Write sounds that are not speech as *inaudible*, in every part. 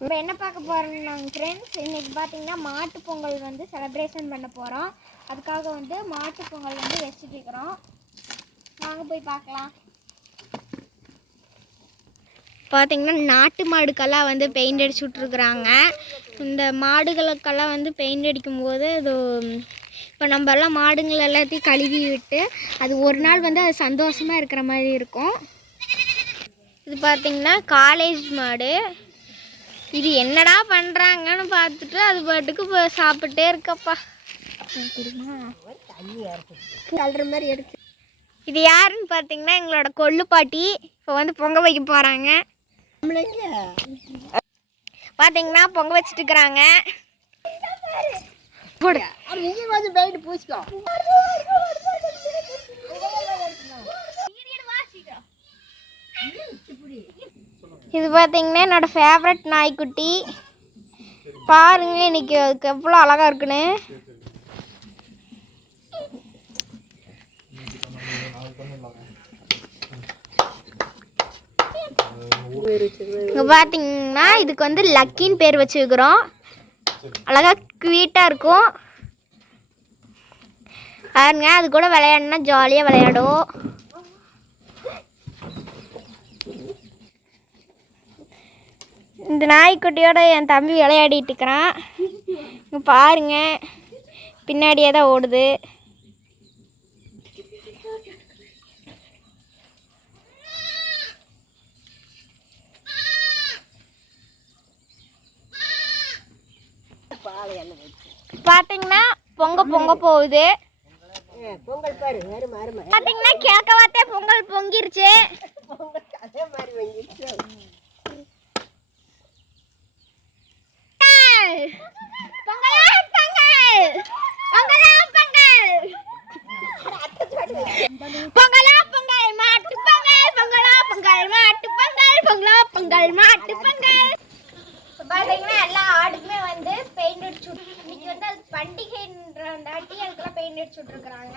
இப்போ என்ன பார்க்க போகிறோம் ஃப்ரெண்ட்ஸ் இன்றைக்கி பார்த்தீங்கன்னா மாட்டு பொங்கல் வந்து செலப்ரேஷன் பண்ண போகிறோம் அதுக்காக வந்து மாட்டு பொங்கல் வந்து வச்சுட்டு இருக்கிறோம் நாங்கள் போய் பார்க்கலாம். பார்த்தீங்கன்னா நாட்டு மாடுக்கெல்லாம் வந்து பெயிண்ட் அடிச்சு விட்ருக்குறாங்க இந்த மாடுகளுக்கெல்லாம் வந்து பெயிண்ட் அடிக்கும்போது அது இப்போ நம்ம எல்லாம் எல்லாத்தையும் கழுவி விட்டு அது ஒரு நாள் வந்து அது சந்தோஷமாக இருக்கிற மாதிரி இருக்கும். இது பார்த்திங்கன்னா காலேஜ் மாடு. இது என்னடா பண்ணுறாங்கன்னு பார்த்துட்டு அது பாட்டுக்கு இப்போ சாப்பிட்டே இருக்கப்பா. கல்ற மாதிரி எடுத்து. இது யாருன்னு பார்த்தீங்கன்னா எங்களோட கொள்ளு பாட்டி. இப்போ வந்து பொங்க வைக்க போகிறாங்க பார்த்தீங்கன்னா பொங்க வச்சுட்டு இருக்கிறாங்க. போடு. பூசிக்கோ. இது பார்த்தீங்கன்னா என்னோட ஃபேவரட் நாய்க்குட்டி. பாருங்க இன்னைக்கு அதுக்கு எவ்வளோ அழகா இருக்குன்னு. இங்கே பார்த்தீங்கன்னா இதுக்கு வந்து லக்கின்னு பேர் வச்சுருக்குறோம். அழகா க்வீட்டாக இருக்கும். பாருங்க அது கூட விளையாடுனா ஜாலியாக விளையாடும். இந்த நாய்க்குட்டியோட என் தம்பி விளையாடிட்டு இருக்கிறான். இங்கே பாருங்க. பின்னாடியே தான் ஓடுது. பார்த்தீங்கன்னா பொங்க பொங்க போகுது. பொங்கல் பாரு பார்த்தீங்கன்னா கேட்க வாத்தே பொங்கல் பொங்கிருச்சு. பொங்கல் அதே மாதிரி பொங்கல் பொங்கலா பொங்கல் பொங்கலா பொங்கல் பொங்கலா பொங்கல் மாட்டு பொங்கல் பொங்கலா பொங்கல் மாட்டு பொங்கல் பொங்கலா பொங்கல் மாட்டு பொங்கல் பார்த்தீங்கன்னா எல்லா ஆடுக்குமே வந்து பெயிண்ட் அடிச்சு இன்னைக்கு வந்து அது பண்டிகைன்றதாட்டி அதுக்கெல்லாம் பெயிண்ட் அடிச்சு விட்ருக்குறாங்க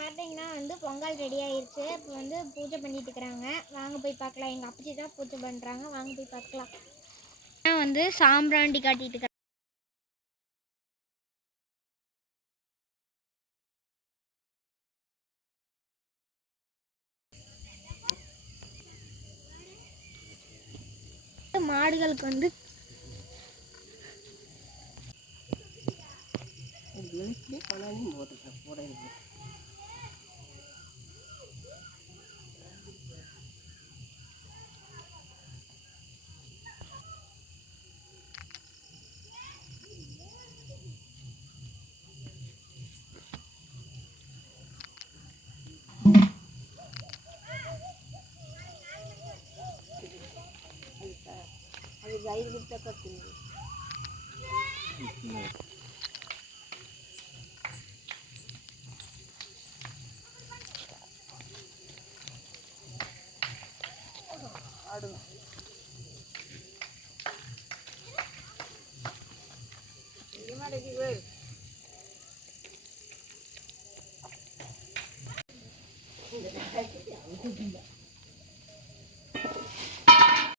பார்த்தீங்கன்னா வந்து பொங்கல் ரெடி ஆயிருச்சு. இப்போ வந்து பூஜை பண்ணிட்டு இருக்கிறாங்க. வாங்க போய் பார்க்கலாம். எங்கள் அப்பச்சி தான் பூஜை பண்ணுறாங்க வாங்க போய் பார்க்கலாம். நான் வந்து சாம்பிராண்டி காட்டிட்டு மாடுகளுக்கு வந்து வெளிச்சே ahí resulta que tiene. *laughs*